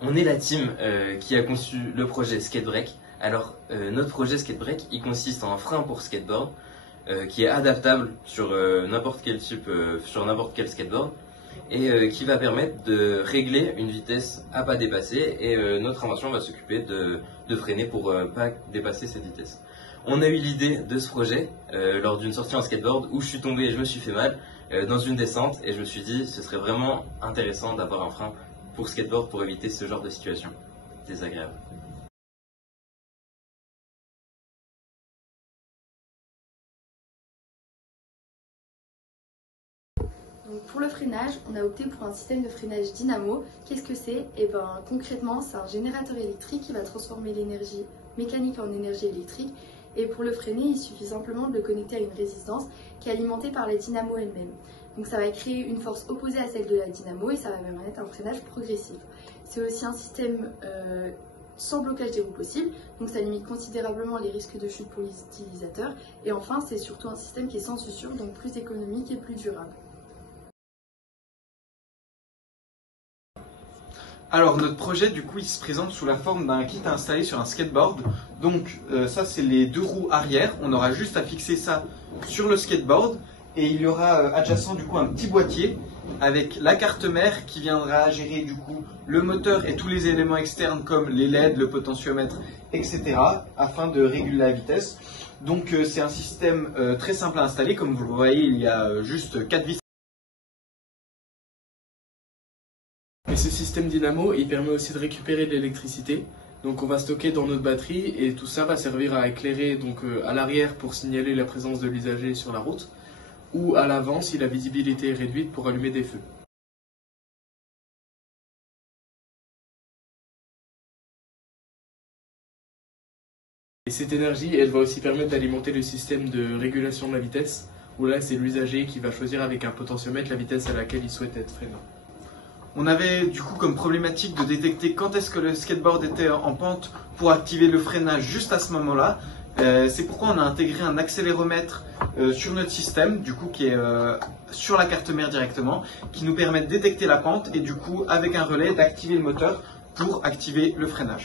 On est la team qui a conçu le projet Skatebreak. Alors, notre projet Skatebreak, il consiste en un frein pour skateboard qui est adaptable sur n'importe quel type, sur n'importe quel skateboard et qui va permettre de régler une vitesse à pas dépasser et notre invention va s'occuper de freiner pour pas dépasser cette vitesse. On a eu l'idée de ce projet lors d'une sortie en skateboard où je suis tombé et je me suis fait mal dans une descente et je me suis dit ce serait vraiment intéressant d'avoir un frein pour skateboard pour éviter ce genre de situation désagréable. Donc pour le freinage, on a opté pour un système de freinage dynamo. Qu'est-ce que c'est? Concrètement, c'est un générateur électrique qui va transformer l'énergie mécanique en énergie électrique. Et pour le freiner, il suffit simplement de le connecter à une résistance qui est alimentée par la dynamo elle-même. Donc ça va créer une force opposée à celle de la dynamo et ça va permettre un freinage progressif. C'est aussi un système sans blocage des roues possible, donc ça limite considérablement les risques de chute pour les utilisateurs. Et enfin, c'est surtout un système qui est sans usure, donc plus économique et plus durable. Alors notre projet du coup il se présente sous la forme d'un kit à installer sur un skateboard. Donc ça c'est les deux roues arrière, on aura juste à fixer ça sur le skateboard et il y aura adjacent du coup un petit boîtier avec la carte mère qui viendra gérer du coup le moteur et tous les éléments externes comme les LED, le potentiomètre, etc. afin de réguler la vitesse. Donc c'est un système très simple à installer, comme vous le voyez il y a juste 4 vis. Et ce système dynamo, il permet aussi de récupérer de l'électricité. Donc on va stocker dans notre batterie et tout ça va servir à éclairer donc, à l'arrière pour signaler la présence de l'usager sur la route ou à l'avant si la visibilité est réduite pour allumer des feux. Et cette énergie, elle va aussi permettre d'alimenter le système de régulation de la vitesse où là c'est l'usager qui va choisir avec un potentiomètre la vitesse à laquelle il souhaite être freiné. On avait du coup comme problématique de détecter quand est-ce que le skateboard était en pente pour activer le freinage juste à ce moment-là. C'est pourquoi on a intégré un accéléromètre sur notre système, du coup qui est sur la carte mère directement, qui nous permet de détecter la pente et du coup avec un relais d'activer le moteur pour activer le freinage.